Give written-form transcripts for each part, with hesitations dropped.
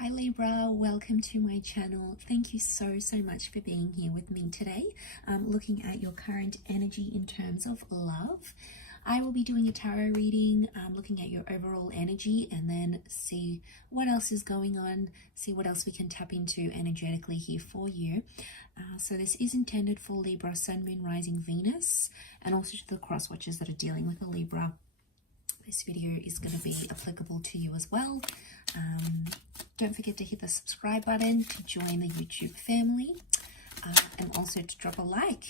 Hi Libra, welcome to my channel. Thank you so much for being here with me today. Looking at your current energy in terms of love. I will be doing a tarot reading, looking at your overall energy, and then see what else is going on, see what else we can tap into energetically here for you. So this is intended for Libra, Sun, Moon, Rising, Venus, and also to the cross watchers that are dealing with a Libra. This video is going to be applicable to you as well. Don't forget to hit the subscribe button to join the YouTube family, and also to drop a like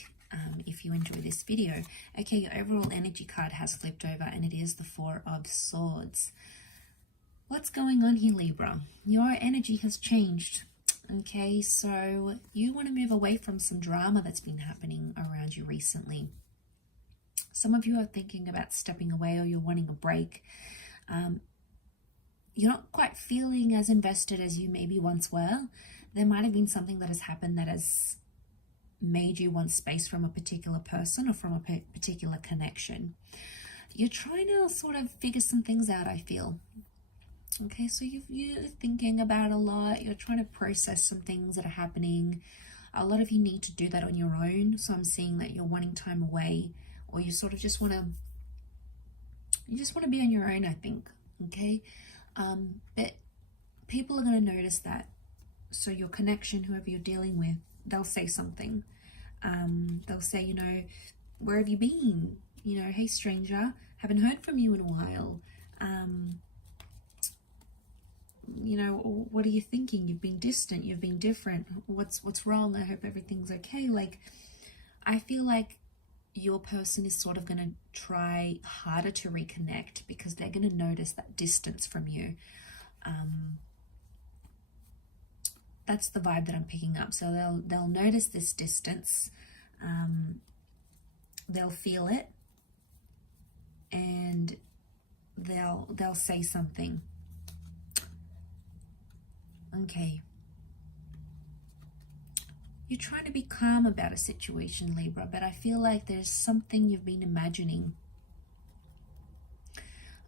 if you enjoy this video. Okay, your overall energy card has flipped over and it is the Four of Swords. What's going on here, Libra? Your energy has changed. Okay, so you want to move away from some drama that's been happening around you recently. Some of you are thinking about stepping away, or you're wanting a break. You're not quite feeling as invested as you maybe once were. There might have been something that has happened that has made you want space from a particular person or from a particular connection. You're trying to sort of figure some things out, I feel. Okay, so you're thinking about a lot. You're trying to process some things that are happening. A lot of you need to do that on your own. So I'm seeing that you're wanting time away, or you sort of just want to be on your own, I think. Okay, but people are going to notice that. So your connection, whoever you're dealing with, they'll say something. They'll say, you know, where have you been? You know, hey stranger, haven't heard from you in a while. You know, what are you thinking? You've been distant, you've been different. What's wrong? I hope everything's okay. Like, I feel like your person is sort of going to try harder to reconnect because they're going to notice that distance from you. That's the vibe that I'm picking up. So they'll notice this distance. They'll feel it, and they'll say something. Okay. You're trying to be calm about a situation, Libra, but I feel like there's something you've been imagining.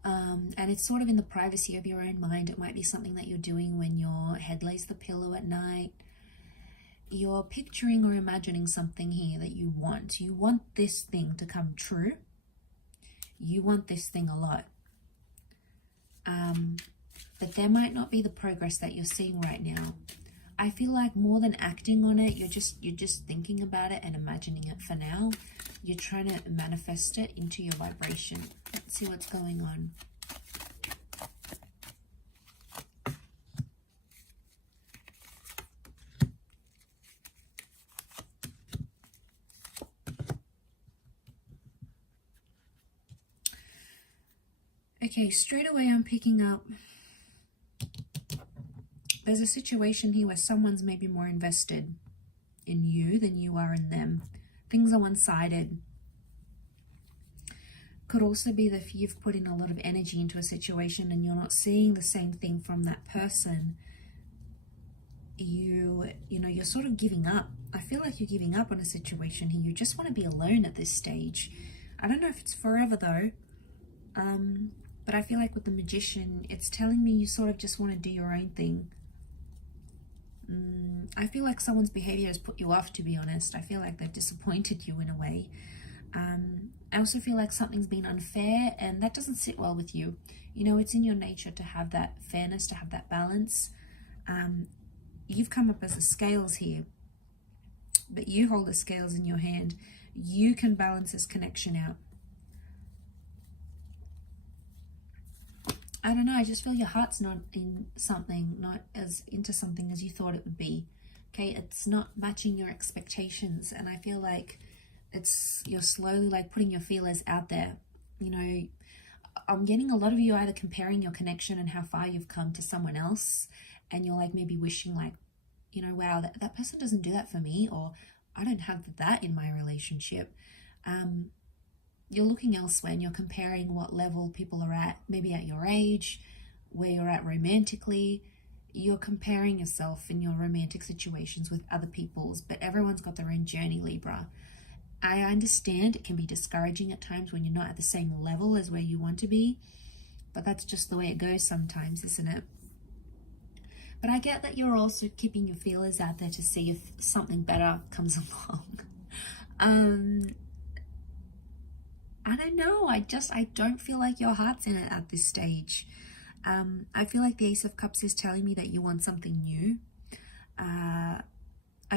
And it's sort of in the privacy of your own mind. It might be something that you're doing when your head lays the pillow at night. You're picturing or imagining something here that you want. You want this thing to come true. You want this thing a lot. But there might not be the progress that you're seeing right now. I feel like more than acting on it, you're just thinking about it and imagining it for now. You're trying to manifest it into your vibration. Let's see what's going on. Okay, straight away I'm picking up, there's a situation here where someone's maybe more invested in you than you are in them. Things are one-sided. Could also be that you've put in a lot of energy into a situation and you're not seeing the same thing from that person. You know, you're sort of giving up. I feel like you're giving up on a situation here. You just want to be alone at this stage. I don't know if it's forever though. But I feel like with the Magician, it's telling me you sort of just want to do your own thing. I feel like someone's behavior has put you off, to be honest. I feel like they've disappointed you in a way. I also feel like something's been unfair, and that doesn't sit well with you. You know, it's in your nature to have that fairness, to have that balance. You've come up as the scales here, but you hold the scales in your hand. You can balance this connection out. I don't know, I just feel your heart's not in something, not as into something as you thought it would be. Okay, it's not matching your expectations, and I feel like you're slowly like putting your feelers out there. You know, I'm getting a lot of you either comparing your connection and how far you've come to someone else, and you're like maybe wishing like, you know, wow, that person doesn't do that for me, or I don't have that in my relationship. You're looking elsewhere and you're comparing what level people are at, maybe at your age, where you're at romantically. You're comparing yourself in your romantic situations with other people's, but everyone's got their own journey, Libra. I understand it can be discouraging at times when you're not at the same level as where you want to be, but that's just the way it goes sometimes, isn't it? But I get that you're also keeping your feelers out there to see if something better comes along. I don't know. I don't feel like your heart's in it at this stage. I feel like the Ace of Cups is telling me that you want something new. I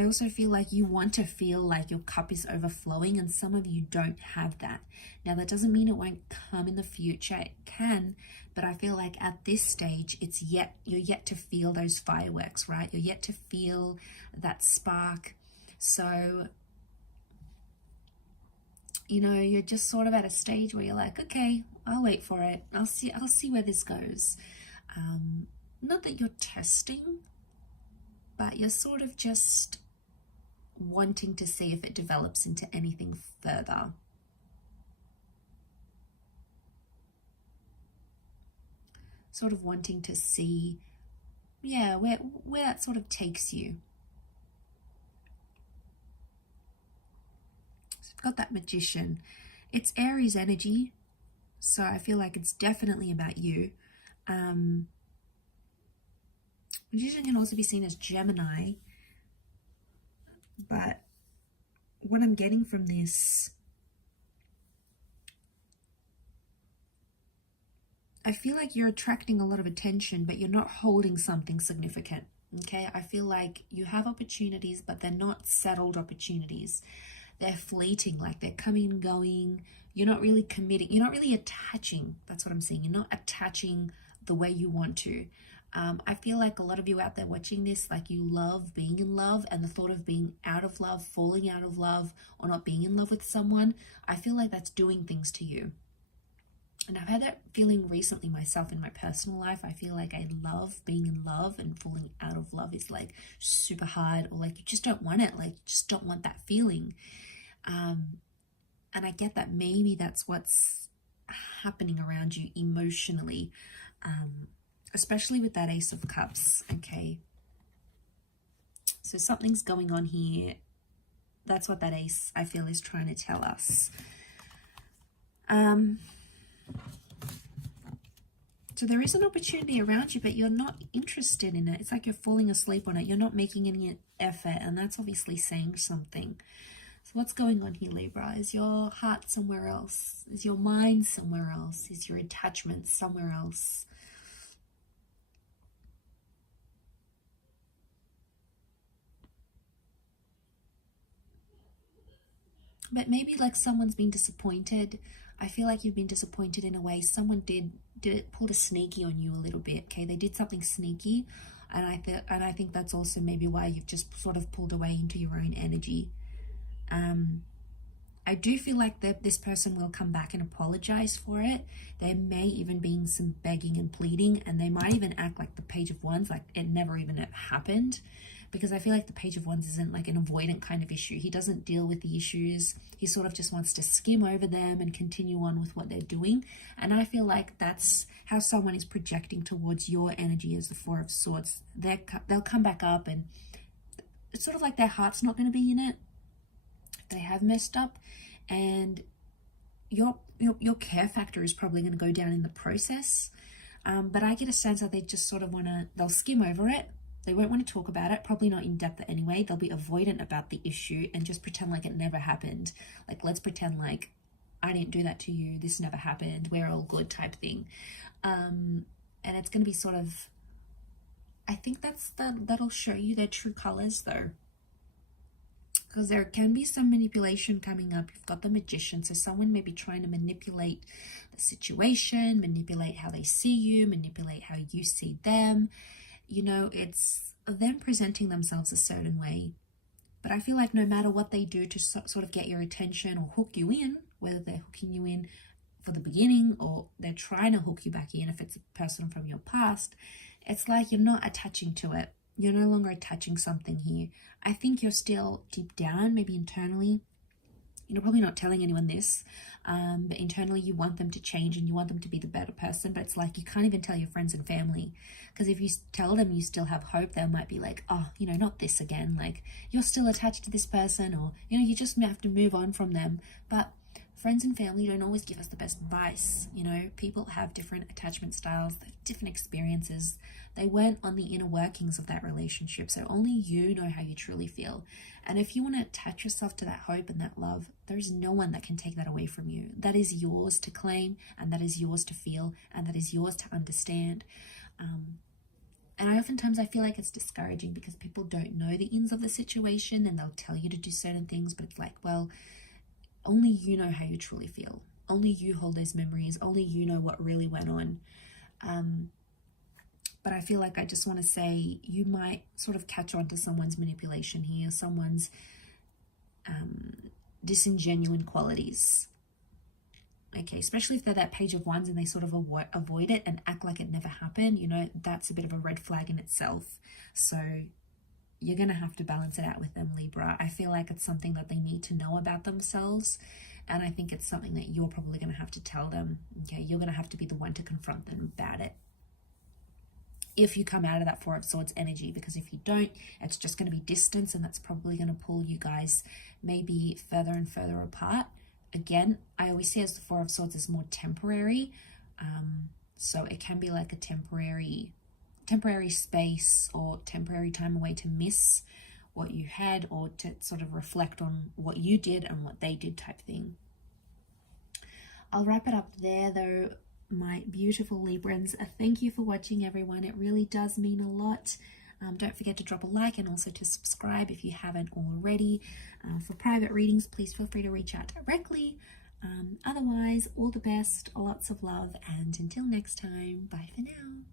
also feel like you want to feel like your cup is overflowing, and some of you don't have that. Now, that doesn't mean it won't come in the future. It can, but I feel like at this stage, you're yet to feel those fireworks, right? You're yet to feel that spark. So, you know, you're just sort of at a stage where you're like, okay, I'll wait for it. I'll see where this goes. Not that you're testing, but you're sort of just wanting to see if it develops into anything further. Sort of wanting to see, yeah, where that sort of takes you. So I've got that Magician. It's Aries energy, so I feel like it's definitely about you. Magician can also be seen as Gemini, but what I'm getting from this, I feel like you're attracting a lot of attention, but you're not holding something significant, okay? I feel like you have opportunities, but they're not settled opportunities. They're fleeting, like they're coming and going. You're not really committing. You're not really attaching. That's what I'm saying. You're not attaching the way you want to. I feel like a lot of you out there watching this, like you love being in love, and the thought of being out of love, falling out of love, or not being in love with someone, I feel like that's doing things to you. And I've had that feeling recently myself in my personal life. I feel like I love being in love, and falling out of love is like super hard, or like you just don't want it, like you just don't want that feeling. And I get that maybe that's what's happening around you emotionally. Especially with that Ace of Cups, okay? So something's going on here. That's what that Ace, I feel, is trying to tell us. So there is an opportunity around you, but you're not interested in it. It's like you're falling asleep on it. You're not making any effort, and that's obviously saying something. So what's going on here, Libra? Is your heart somewhere else? Is your mind somewhere else? Is your attachment somewhere else? But maybe like someone's been disappointed. I feel like you've been disappointed in a way. Someone pulled a sneaky on you a little bit, okay? They did something sneaky, and I think that's also maybe why you've just sort of pulled away into your own energy. I do feel like this person will come back and apologize for it. There may even be some begging and pleading, and they might even act like the Page of Wands, like it never even happened. Because I feel like the Page of Wands isn't like an avoidant kind of issue. He doesn't deal with the issues. He sort of just wants to skim over them and continue on with what they're doing. And I feel like that's how someone is projecting towards your energy as the Four of Swords. They'll come back up, and it's sort of like their heart's not going to be in it. They have messed up, and your care factor is probably going to go down in the process. But I get a sense that they just sort of they'll skim over it. They won't want to talk about it, probably not in depth anyway. They'll be avoidant about the issue and just pretend like it never happened. Like, let's pretend like I didn't do that to you. This never happened. We're all good type thing. And it's going to be sort of, I think that'll show you their true colors though. Because there can be some manipulation coming up. You've got the Magician. So someone may be trying to manipulate the situation, manipulate how they see you, manipulate how you see them. You know, it's them presenting themselves a certain way. But I feel like no matter what they do to sort of get your attention or hook you in, whether they're hooking you in for the beginning or they're trying to hook you back in, if it's a person from your past, it's like you're not attaching to it. You're no longer attaching something here. I think you're still deep down, maybe internally, you're probably not telling anyone this, but internally you want them to change and you want them to be the better person. But it's like you can't even tell your friends and family, because if you tell them you still have hope, they might be like, oh, you know, not this again. Like, you're still attached to this person, or, you know, you just have to move on from them. But friends and family don't always give us the best advice. You know, people have different attachment styles, they have different experiences. They weren't on the inner workings of that relationship, so only you know how you truly feel. And if you want to attach yourself to that hope and that love, there's no one that can take that away from you. That is yours to claim, and that is yours to feel, and that is yours to understand. And oftentimes I feel like it's discouraging because people don't know the ins of the situation, and they'll tell you to do certain things, but it's like, well, only you know how you truly feel. Only you hold those memories. Only you know what really went on. But I feel like I just want to say you might sort of catch on to someone's manipulation here, someone's disingenuine qualities. Okay, especially if they're that page of wands and they sort of avoid it and act like it never happened, you know, that's a bit of a red flag in itself. So you're going to have to balance it out with them, Libra. I feel like it's something that they need to know about themselves. And I think it's something that you're probably going to have to tell them. Okay, you're going to have to be the one to confront them about it, if you come out of that Four of Swords energy, because if you don't, it's just going to be distance, and that's probably going to pull you guys maybe further and further apart. Again, I always see as the Four of Swords is more temporary, so it can be like a temporary space or temporary time away to miss what you had, or to sort of reflect on what you did and what they did type thing. I'll wrap it up there though, my beautiful Librans. Thank you for watching, everyone. It really does mean a lot. Don't forget to drop a like and also to subscribe if you haven't already. For private readings, please feel free to reach out directly. Otherwise, all the best, lots of love, and until next time, bye for now.